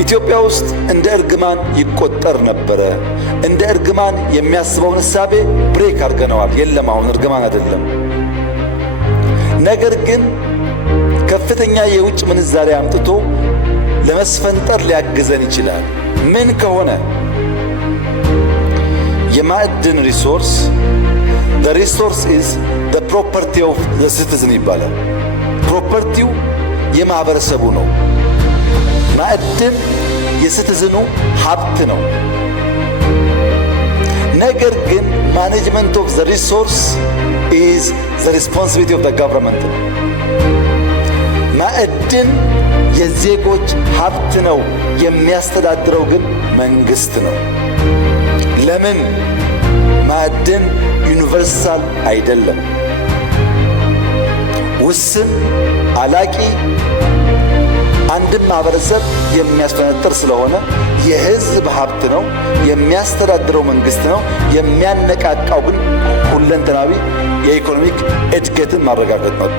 ኢትዮጵያ ውስጥ እንደ እርግማን ይቆጠር ነበረ። እንደ እርግማን የሚያስበውን ሕሳቤ ብሬክ አድርገነዋል። የለም አሁን እርግማን አይደለም። ነገር ግን ከፍተኛ የውጭ ምንዛሪ አምጥቶ ለመስፈንጠር ሊያግዘን ይችላል። ምን ከሆነ የማዕድን ሪሶርስ the resource is the property of the citizen ይባላል። ፕሮፐርቲው የማህበረሰቡ ነው። ማዕድን የሲቲዝኑ ሀብት ነው። ነገር ግን ማኔጅመንት ኦፍ ዘ ሪሶርስ ኢዝ ዘ ሪስፖንሲቢሊቲ ኦፍ ዘ ገቨርንመንት ነው። ማዕድን የዜጎች ሀብት ነው። የሚያስተዳድረው ግን መንግስት ነው። ለምን? ማዕድን ዩኒቨርሳል አይደለም። ውስን አላቂ አንድን ማህበረሰብ የሚያስፈነጥር ስለሆነ የህዝብ ሀብት ነው። የሚያስተዳድረው መንግስት ነው። የሚያነቃቃው ግን ሁለንተናዊ የኢኮኖሚክ እድገትን ማረጋገጥ ነው።